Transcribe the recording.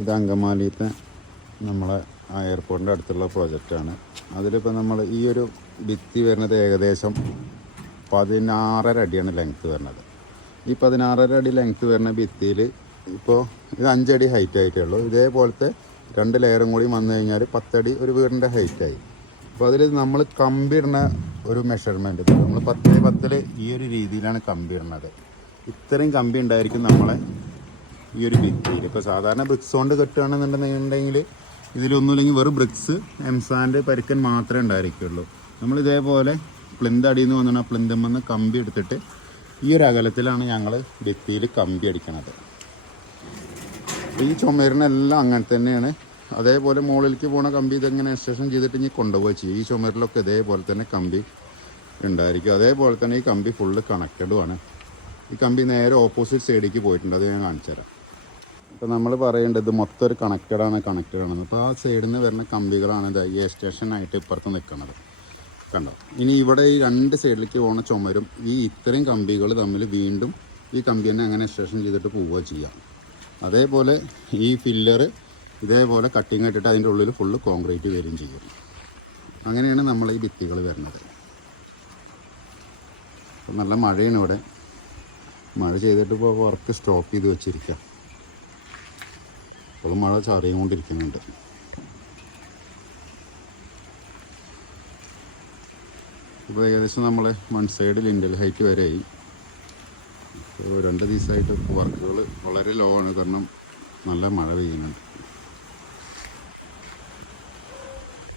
ഇത് അങ്കമാലിത്തെ നമ്മളെ എയർപോർട്ടിൻ്റെ അടുത്തുള്ള പ്രോജക്റ്റാണ്. അതിലിപ്പോൾ നമ്മൾ ഈ ഒരു ഭിത്തി വരുന്നത് ഏകദേശം 16.5 അടിയാണ് ലെങ്ത്ത് വരുന്നത്. ഈ 16.5 അടി ലെങ്ത്ത് വരുന്ന ഭിത്തിയിൽ ഇപ്പോൾ ഇത് 5 അടി ഹൈറ്റ് ആയിട്ടേ ഉള്ളൂ. ഇതേപോലത്തെ 2 ലെയറും കൂടി വന്നു കഴിഞ്ഞാൽ 10 അടി ഒരു വീടിൻ്റെ ഹൈറ്റായി. അപ്പോൾ അതിൽ നമ്മൾ കമ്പിടുന്ന ഒരു മെഷർമെൻറ്റ് നമ്മൾ 10x10 ഈ ഒരു രീതിയിലാണ് കമ്പിടുന്നത്. ഇത്രയും കമ്പി ഉണ്ടായിരിക്കും നമ്മളെ ഈ ഒരു ഭിത്തിയിൽ. ഇപ്പോൾ സാധാരണ ബ്രിക്സ് കൊണ്ട് കെട്ടുകയാണെന്നുണ്ടെങ്കിൽ ഇതിലൊന്നുമില്ലെങ്കിൽ വെറും ബ്രിക്സ് എംസാൻഡ് പരിക്കൻ മാത്രമേ ഉണ്ടായിരിക്കുള്ളൂ. നമ്മൾ ഇതേപോലെ പ്ലിന്ത് അടിയിൽ നിന്ന് വന്നിട്ട് പ്ലിന്തുമെന്ന് കമ്പി എടുത്തിട്ട് ഈ ഒരു അകലത്തിലാണ് ഞങ്ങൾ ഭിത്തിയിൽ കമ്പി അടിക്കുന്നത്. ഈ ചുമരിനെല്ലാം അങ്ങനെ തന്നെയാണ്. അതേപോലെ മുകളിലേക്ക് പോകുന്ന കമ്പി ഇതെങ്ങനെ എക്സ്റ്റൻഷൻ ചെയ്തിട്ട് ഇനി കൊണ്ടുപോവുക ചെയ്യും. ഈ ചുമരിലൊക്കെ ഇതേപോലെ തന്നെ കമ്പി ഉണ്ടായിരിക്കും. അതേപോലെ തന്നെ ഈ കമ്പി ഫുള്ള് കണക്റ്റഡുമാണ്. ഈ കമ്പി നേരെ ഓപ്പോസിറ്റ് സൈഡിലേക്ക് പോയിട്ടുണ്ട്. അത് ഞാൻ കാണിച്ചു തരാം. അപ്പോൾ നമ്മൾ പറയേണ്ടത് മൊത്തം ഒരു കണക്റ്റഡാണ്. അപ്പോൾ ആ സൈഡിൽ നിന്ന് വരുന്ന കമ്പികളാണ് ഇത് ഈ സ്റ്റേഷനായിട്ട് ഇപ്പുറത്ത് നിൽക്കുന്നത്. കണ്ടോ? ഇനി ഇവിടെ ഈ 2 സൈഡിലേക്ക് പോകുന്ന ചുമരും ഈ ഇത്രയും കമ്പികൾ തമ്മിൽ വീണ്ടും ഈ കമ്പി തന്നെ അങ്ങനെ സ്റ്റേഷൻ ചെയ്തിട്ട് പോവുക ചെയ്യാം. അതേപോലെ ഈ ഫില്ലർ ഇതേപോലെ കട്ടിങ് ഇട്ടിട്ട് അതിൻ്റെ ഉള്ളിൽ ഫുള്ള് കോൺക്രീറ്റ് വരികയും ചെയ്യും. അങ്ങനെയാണ് നമ്മൾ ഈ ഭിത്തികൾ വരുന്നത്. അപ്പം നല്ല മഴയാണ് ഇവിടെ. മഴ ചെയ്തിട്ട് ഇപ്പോൾ വർക്ക് സ്റ്റോപ്പ് ചെയ്ത് വെച്ചിരിക്കുക. അപ്പോൾ മഴ ചറിയുകൊണ്ടിരിക്കുന്നുണ്ട്. ഇപ്പോൾ ഏകദേശം നമ്മൾ 1 സൈഡ് ലിൻഡൽ ഹൈറ്റ് വരെയായി. അപ്പോൾ 2 ദിവസമായിട്ട് വർക്കുകൾ വളരെ ലോ ആണ്, കാരണം നല്ല മഴ പെയ്യുന്നുണ്ട്.